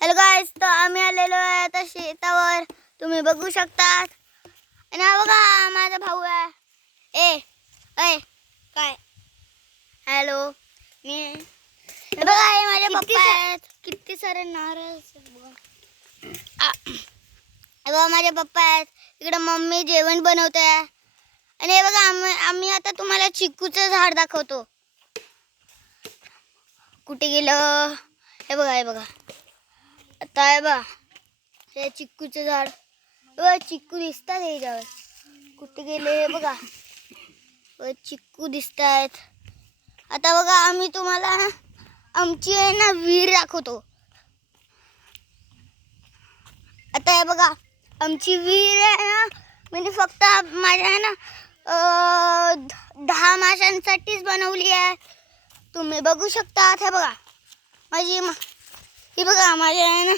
Hello guys, तर आम्ही आलेलो आहे आता शेतावर. तुम्ही बघू शकतात. आणि हा बघा माझा भाऊ आहे. ए ए काय हॅलो मी हे बघा, हे माझे पप्पा आहेत. किती सारे नारळ हे बघा माझे पप्पा आहेत. इकडे मम्मी जेवण बनवते आहे. आणि हे बघा आम्ही आता तुम्हाला चिक्कूचं झाड दाखवतो. कुठे गेलं? हे बघा आता आहे बघा हे चिक्कूचं झाड. चिक्कू दिसतात ह्याच्यावर. कुठे गेले? हे बघा चिक्कू दिसत आहेत. आता बघा आम्ही तुम्हाला आमची आहे ना विहीर दाखवतो. आता हे बघा आमची विहीर आहे ना, म्हणजे फक्त माझ्या आहे ना 10 माशांसाठीच बनवली आहे. तुम्ही बघू शकता. हे बघा ही बघा माझ्या आहे ना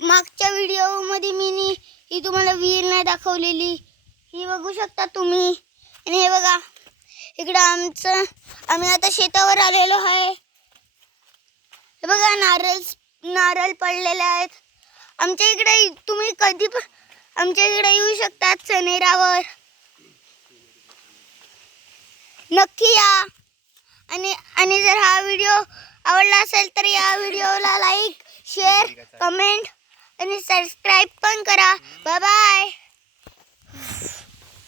मागच्या व्हिडिओमध्ये मी ही तुम्हाला विहीर नाही दाखवलेली. ही बघू शकता तुम्ही. आणि हे बघा इकडं आम्ही आता शेतावर आलेलो आहे. हे बघा नारळ पडलेले आहेत. आमच्या इकडे तुम्ही कधी पण आमच्या इकडे येऊ शकतात सनेरावर. नक्की या. आणि जर हा व्हिडिओ आवडला असेल तर या व्हिडिओला लाईक, शेअर, कमेंट आणि सबस्क्राईब पण करा. Bye bye.